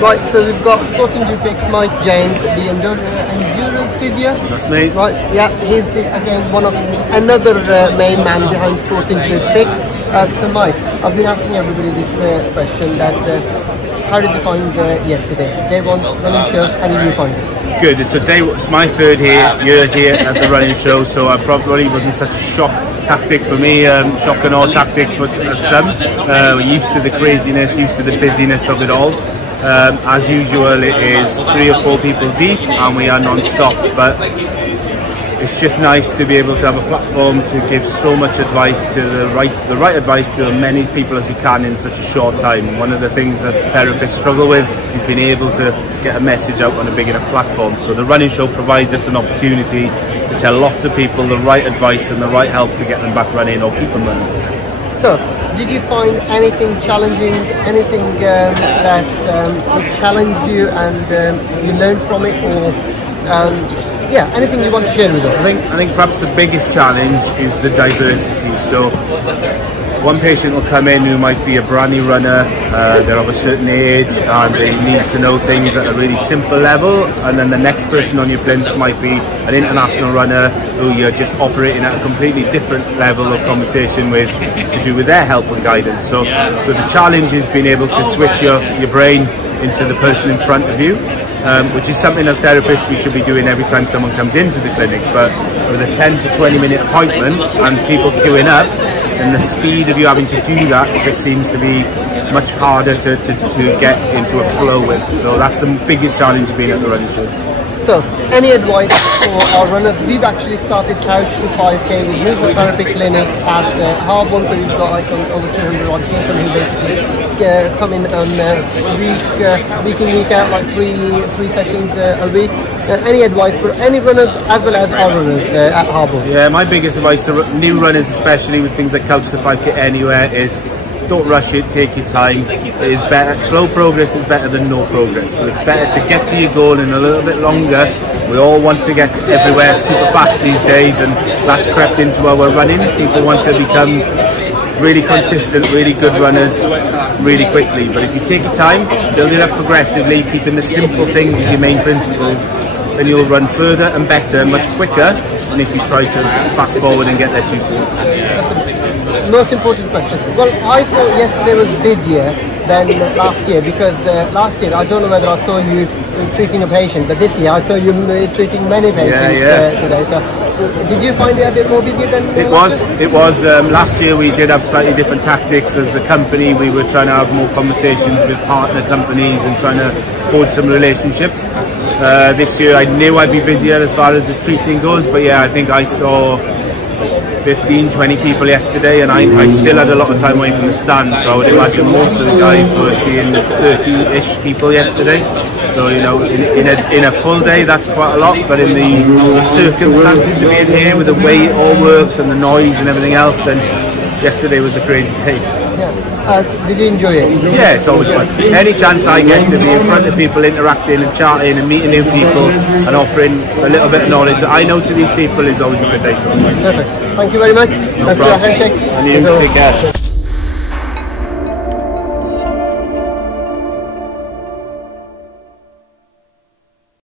Right, so we've got Sporting Fix, Mike James, the endurance physio. That's me. Right, yeah, he's again another main man behind Sporting Fix. So Mike, I've been asking everybody this question that how did you find yesterday? Day one running show, how did you find it? Good, it's my third year here at the running show, so I probably wasn't such a shock tactic for me, shock and awe tactic for some. We're used to the craziness, used to the busyness of it all. As usual, it is 3 or 4 people deep and we are non-stop, but it's just nice to be able to have a platform to give so much advice to the right advice to as many people as we can in such a short time. One of the things as therapists struggle with is being able to get a message out on a big enough platform. So the running show provides us an opportunity to tell lots of people the right advice and the right help to get them back running or keep them running. So, did you find anything challenging, anything that challenged you and you learned from it, or yeah, anything you want to share with us? I think perhaps the biggest challenge is the diversity. So one patient will come in who might be a brand new runner, they're of a certain age and they need to know things at a really simple level, and then the next person on your plinth might be an international runner who you're just operating at a completely different level of conversation with to do with their help and guidance. So the challenge is being able to switch your brain into the person in front of you. Which is something as therapists we should be doing every time someone comes into the clinic, but with a 10 to 20 minute appointment and people queuing up, and the speed of you having to do that just seems to be much harder to get into a flow with. So that's the biggest challenge being at the running show. So, any advice for our runners? We've actually started Couch to 5K with Movement Therapy Clinic at Harbour, so we've got like over 200 odd people who basically come in on week in, week out, like three sessions a week. Any advice for any runners as well as our runners at Harbour? Yeah, my biggest advice to new runners, especially with things like Couch to 5K anywhere, is don't rush it, take your time. It is better, slow progress is better than no progress. So it's better to get to your goal in a little bit longer. We all want to get everywhere super fast these days, and that's crept into our running. People want to become really consistent, really good runners really quickly. But if you take your time, build it up progressively, keeping the simple things as your main principles, then you'll run further and better, much quicker than if you try to fast forward and get there too soon. Most important question. Well, I thought yesterday was busier than last year, because last year, I don't know whether I saw you treating a patient, but this year I saw you treating many patients today. So, did you find it a bit more busy than last year? It was. Last year we did have slightly different tactics as a company. We were trying to have more conversations with partner companies and trying to forge some relationships. This year I knew I'd be busier as far as the treating goes, but yeah, I think I saw 15, 20 people yesterday, and I still had a lot of time away from the stand, so I would imagine most of the guys were seeing 30-ish people yesterday. So, you know, in a full day that's quite a lot, but in the circumstances of being here with the way it all works and the noise and everything else, then yesterday was a crazy day. Yeah. Did you enjoy it? Yeah, it's always fun. Any chance I get to be in front of people, interacting and chatting and meeting new people and offering a little bit of knowledge that I know to these people is always a good day for me. Perfect. Thank you very much. No problem. Let's do a handshake. And you take care.